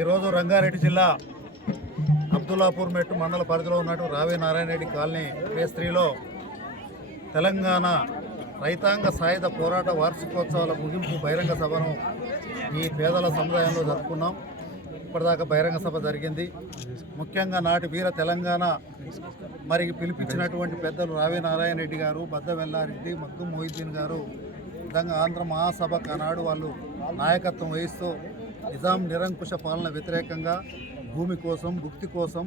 ఈరోజు రంగారెడ్డి జిల్లా అబ్దుల్లాపూర్ మెట్టు మండల పరిధిలో ఉన్నట్టు రావి నారాయణ రెడ్డి కాలనీ ఫేజ్ 3లో తెలంగాణ రైతాంగ సాయుధ పోరాట వార్షికోత్సవాల ముగింపు బహిరంగ సభను ఈ పేదల సముదాయంలో జరుపుకున్నాం. ఇప్పటిదాకా బహిరంగ సభ జరిగింది. ముఖ్యంగా నాటి వీర తెలంగాణ మరి పిలిపించినటువంటి పెద్దలు రావి నారాయణ రెడ్డి గారు, బద్ద వెల్లారెడ్డి, మగ్దు మొహిద్దీన్ గారు విధంగా ఆంధ్ర మహాసభకు ఆనాడు వాళ్ళు నాయకత్వం వహిస్తూ నిజాం నిరంకుశ పాలన వ్యతిరేకంగా భూమి కోసం, భుక్తి కోసం,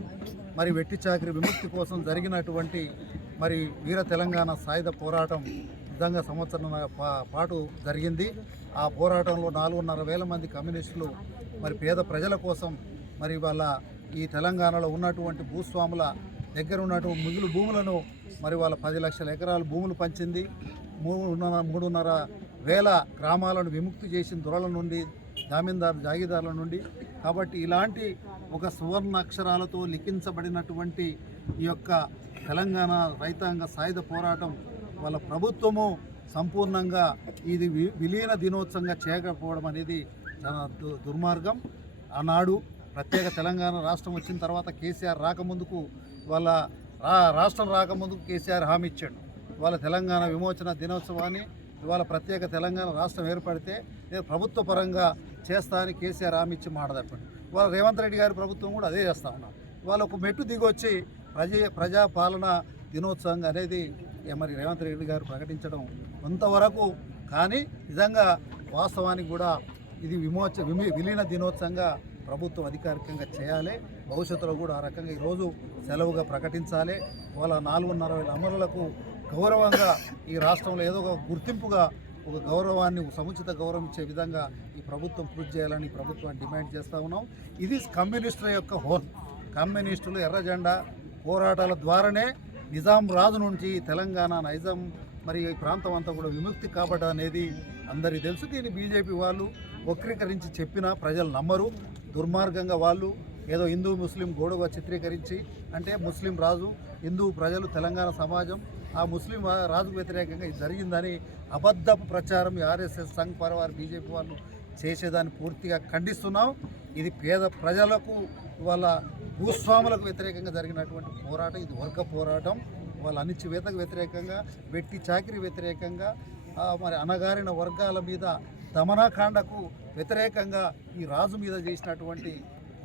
మరి వెట్టి చాకిరి విముక్తి కోసం జరిగినటువంటి మరి వీర తెలంగాణ సాయుధ పోరాటం నిజంగా సంవత్సరం పాటు జరిగింది. ఆ పోరాటంలో 4,500,000 మంది కమ్యూనిస్టులు మరి పేద ప్రజల కోసం మరి వాళ్ళ ఈ తెలంగాణలో ఉన్నటువంటి భూస్వాముల దగ్గర ఉన్నటువంటి మిగులు భూములను మరి వాళ్ళ 10 లక్షల ఎకరాల భూములు పంచింది. 3,500,000 గ్రామాలను విముక్తి చేసిన దొరల నుండి, జాగీదారుల నుండి. కాబట్టి ఇలాంటి ఒక సువర్ణ అక్షరాలతో లిఖించబడినటువంటి ఈ యొక్క తెలంగాణ రైతాంగ సాయుధ పోరాటం వాళ్ళ ప్రభుత్వము సంపూర్ణంగా ఇది విలీన దినోత్సవంగా చేయకపోవడం అనేది చాలా దుర్మార్గం. ఆనాడు ప్రత్యేక తెలంగాణ రాష్ట్రం వచ్చిన తర్వాత కేసీఆర్ రాకముందుకు వాళ్ళ రాష్ట్రం రాకముందుకు కేసీఆర్ హామీ ఇచ్చాడు. వాళ్ళ తెలంగాణ విమోచన దినోత్సవాన్ని ఇవాళ ప్రత్యేక తెలంగాణ రాష్ట్రం ఏర్పడితే నేను ప్రభుత్వ పరంగా చేస్తా అని కేసీఆర్ హామీ ఇచ్చి మాట తప్పండి. ఇవాళ రేవంత్ రెడ్డి గారి ప్రభుత్వం కూడా అదే చేస్తూ ఉన్నారు. ఇవాళ ఒక మెట్టు దిగొచ్చి ప్రజాపాలన దినోత్సవంగా అనేది మరి రేవంత్ రెడ్డి గారు ప్రకటించడం కొంతవరకు, కానీ నిజంగా వాస్తవానికి కూడా ఇది విలీన దినోత్సవంగా ప్రభుత్వం అధికారికంగా చేయాలి. భవిష్యత్తులో కూడా ఆ రకంగా ఈరోజు సెలవుగా ప్రకటించాలి. వాళ్ళ 4,500,000 అమరులకు గౌరవంగా ఈ రాష్ట్రంలో ఏదో ఒక గుర్తింపుగా ఒక గౌరవాన్ని, సముచిత గౌరవం ఇచ్చే విధంగా ఈ ప్రభుత్వం కృషి చేయాలని ప్రభుత్వాన్ని డిమాండ్ చేస్తూ ఉన్నాం. ఇది కమ్యూనిస్టుల యొక్క హోన్. కమ్యూనిస్టులు ఎర్ర జెండా పోరాటాల ద్వారానే నిజాం రాజు నుంచి తెలంగాణ నైజాం మరి ఈ ప్రాంతం అంతా కూడా విముక్తి కాబట్ట అనేది అందరికీ తెలుసు. దీన్ని బీజేపీ వాళ్ళు వక్రీకరించి చెప్పినా ప్రజలు నమ్మరు. దుర్మార్గంగా వాళ్ళు ఏదో హిందూ ముస్లిం గొడవ చిత్రీకరించి, అంటే ముస్లిం రాజు, హిందూ ప్రజలు, తెలంగాణ సమాజం ఆ ముస్లిం రాజుకు వ్యతిరేకంగా ఇది జరిగిందని అబద్ధపు ప్రచారం ఆర్ఎస్ఎస్, సంఘ్ పరివార్, బీజేపీ వాళ్ళు చేసేదాన్ని పూర్తిగా ఖండిస్తున్నాం. ఇది పేద ప్రజలకు, వాళ్ళ భూస్వాములకు వ్యతిరేకంగా జరిగినటువంటి పోరాటం. ఇది వర్గ పోరాటం. వాళ్ళ అణిచివేతకు వ్యతిరేకంగా, వెట్టి చాకిరి వ్యతిరేకంగా, మరి అణగారిన వర్గాల మీద దమనకాండకు వ్యతిరేకంగా ఈ రాజు మీద చేసినటువంటి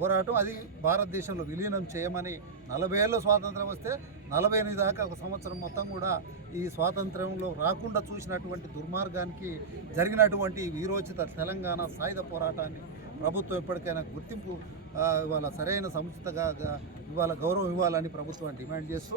పోరాటం. అది భారతదేశంలో విలీనం చేయమని 40 ఏళ్ళ స్వాతంత్రం వస్తే 48 దాకా ఒక సంవత్సరం మొత్తం కూడా ఈ స్వాతంత్రంలో రాకుండా చూసినటువంటి దుర్మార్గానికి జరిగినటువంటి వీరోచిత తెలంగాణ సాయుధ పోరాటాన్ని ప్రభుత్వం ఎప్పటికైనా గుర్తింపు ఇవాళ సరైన సముచితగా ఇవాళ గౌరవం ఇవ్వాలని ప్రభుత్వాన్ని డిమాండ్ చేస్తూ,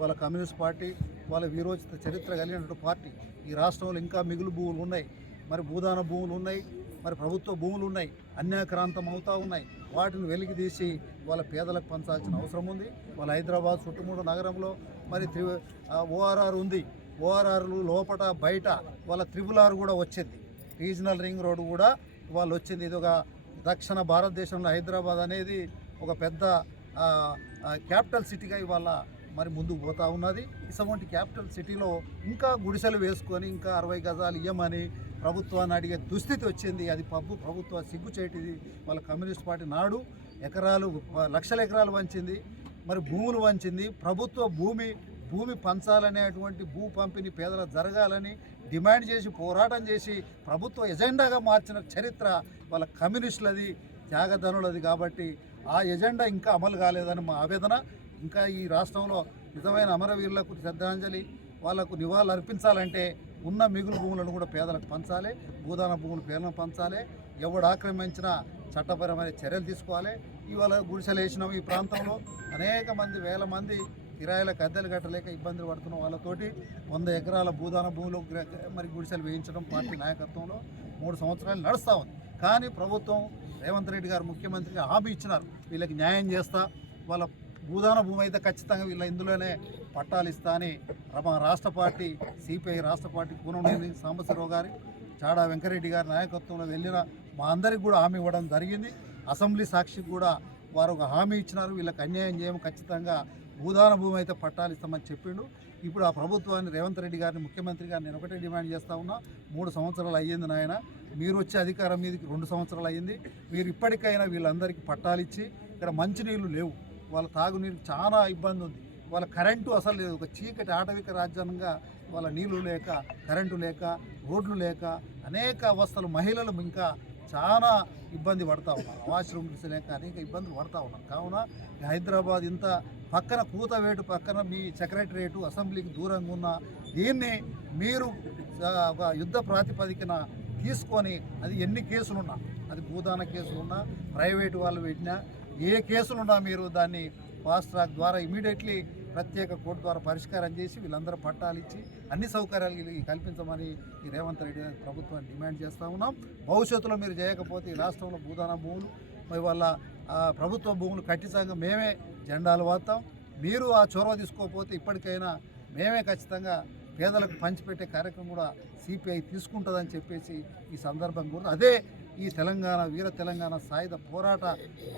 వాళ్ళ కమ్యూనిస్ట్ పార్టీ, వాళ్ళ వీరోచిత చరిత్ర కలిగినటువంటి పార్టీ. ఈ రాష్ట్రంలో ఇంకా మిగులు భూములు ఉన్నాయి, మరి భూదాన భూములు ఉన్నాయి, మరి ప్రభుత్వ భూములు ఉన్నాయి, అన్యాక్రాంతం అవుతూ ఉన్నాయి. వాటిని వెలికి తీసి వాళ్ళ పేదలకు పంచాల్సిన అవసరం ఉంది. వాళ్ళ హైదరాబాద్ చుట్టుముట్టు నగరంలో మరి ఓఆర్ఆర్ ఉంది. ఓఆర్ఆర్లు లోపల బయట వాళ్ళ త్రిబుల్ కూడా వచ్చింది. రీజనల్ రింగ్ రోడ్డు కూడా వాళ్ళు వచ్చింది. ఇది ఒక దక్షిణ భారతదేశంలో హైదరాబాద్ అనేది ఒక పెద్ద క్యాపిటల్ సిటీగా ఇవాళ మరి ముందుకు పోతూ ఉన్నది. ఇటువంటి క్యాపిటల్ సిటీలో ఇంకా గుడిసెలు వేసుకొని ఇంకా 60 గజాలు ఇవ్వమని ప్రభుత్వాన్ని అడిగే దుస్థితి వచ్చింది. అది ప్రభుత్వ సిగ్గుచేటిది. వాళ్ళ కమ్యూనిస్ట్ పార్టీ నాడు లక్షల ఎకరాలు వంచింది, మరి భూములు వంచింది. ప్రభుత్వ భూమి పంచాలనేటువంటి భూ పంపిణీ పేదలకు జరగాలని డిమాండ్ చేసి, పోరాటం చేసి ప్రభుత్వ ఎజెండాగా మార్చిన చరిత్ర వాళ్ళ కమ్యూనిస్టులది, త్యాగధనులది. కాబట్టి ఆ ఎజెండా ఇంకా అమలు కాలేదని మా ఆవేదన. ఇంకా ఈ రాష్ట్రంలో నిజమైన అమరవీరులకు శ్రద్ధాంజలి, వాళ్లకు నివాళులు అర్పించాలంటే ఉన్న మిగులు భూములను కూడా పేదలకు పంచాలి, భూదాన భూములు పేదలకు పంచాలి. ఎవడు ఆక్రమించినా చట్టపరమైన చర్యలు తీసుకోవాలి. ఇవాళ గుడిసెలు వేసినాం. ఈ ప్రాంతంలో అనేక మంది, వేల మంది కిరాయిలకు అద్దెలు కట్టలేక ఇబ్బందులు పడుతున్న వాళ్ళతోటి 100 ఎకరాల భూదాన భూములు మరి గుడిసెలు వేయించడం పార్టీ నాయకత్వంలో 3 సంవత్సరాలు నడుస్తూ ఉంది. కానీ ప్రభుత్వం, రేవంత్ రెడ్డి గారు ముఖ్యమంత్రిగా హామీ ఇచ్చినారు, వీళ్ళకి న్యాయం చేస్తా, వాళ్ళ భూదాన భూమి అయితే ఖచ్చితంగా వీళ్ళ ఇందులోనే పట్టాలు ఇస్తా అని మా రాష్ట్ర పార్టీ, సిపిఐ రాష్ట్ర పార్టీ కూననేని సాంబశివరావు గారి, చాడా వెంకరెడ్డి గారి నాయకత్వంలో వెళ్ళిన మా అందరికి కూడా హామీ ఇవ్వడం జరిగింది. అసెంబ్లీ సాక్షికి కూడా వారు ఒక హామీ ఇచ్చినారు, వీళ్ళకి అన్యాయం చేయము, ఖచ్చితంగా భూదాన భూమి అయితే పట్టాలు ఇస్తామని చెప్పిండు. ఇప్పుడు ఆ ప్రభుత్వాన్ని రేవంత్ రెడ్డి గారిని ముఖ్యమంత్రి గారిని నేను ఒకటే డిమాండ్ చేస్తా ఉన్నా, 3 సంవత్సరాలు అయ్యింది నాయన, మీరు వచ్చే అధికారం మీదకి 2 సంవత్సరాలు అయ్యింది. మీరు ఇప్పటికైనా వీళ్ళందరికీ పట్టాలు ఇచ్చి, ఇక్కడ మంచినీళ్ళు లేవు, వాళ్ళ తాగునీరు చాలా ఇబ్బంది ఉంది, వాళ్ళ కరెంటు అసలు లేదు, ఒక చీకటి ఆటవిక రాజ్యాంగంగా వాళ్ళ నీళ్లు లేక, కరెంటు లేక, రోడ్లు లేక అనేక అవస్థలు, మహిళలు ఇంకా చాలా ఇబ్బంది పడతా ఉన్నారు, వాష్రూమ్స్ లేక అనేక ఇబ్బందులు పడతా ఉన్నారు. కావున హైదరాబాద్ ఇంత పక్కన కూతవేటు పక్కన మీ సెక్రటరియట్ అసెంబ్లీకి దూరంగా ఉన్న దీన్ని మీరు ఒక యుద్ధ ప్రాతిపదికన తీసుకొని, అది ఎన్ని కేసులున్నా, అది భూదాన కేసులున్నా, ప్రైవేటు వాళ్ళు పెట్టినా, ఏ కేసులున్నా మీరు దాన్ని ఫాస్ట్ ట్రాక్ ద్వారా ఇమీడియట్లీ ప్రత్యేక కోర్టు ద్వారా పరిష్కారం చేసి వీళ్ళందరూ పట్టాలు ఇచ్చి అన్ని సౌకర్యాలు కల్పించమని ఈ రేవంత్ రెడ్డి గారి ప్రభుత్వాన్ని డిమాండ్ చేస్తూ ఉన్నాం. భవిష్యత్తులో మీరు చేయకపోతే ఈ రాష్ట్రంలో భూదాన భూములు మరి వాళ్ళ ప్రభుత్వ భూములు ఖచ్చితంగా మేమే జెండాలు వాడతాం. మీరు ఆ చొరవ తీసుకోకపోతే ఇప్పటికైనా మేమే ఖచ్చితంగా పేదలకు పంచిపెట్టే కార్యక్రమం కూడా సిపిఐ తీసుకుంటుందని చెప్పేసి ఈ సందర్భం కూడా అదే ఈ తెలంగాణ వీర తెలంగాణ సాయుధ పోరాట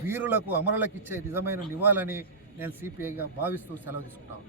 వీరులకు అమరులకు ఇచ్చే నిజమైన నివాళని నేను సిపిఐగా భావిస్తూ సెలవు తీసుకుంటాను.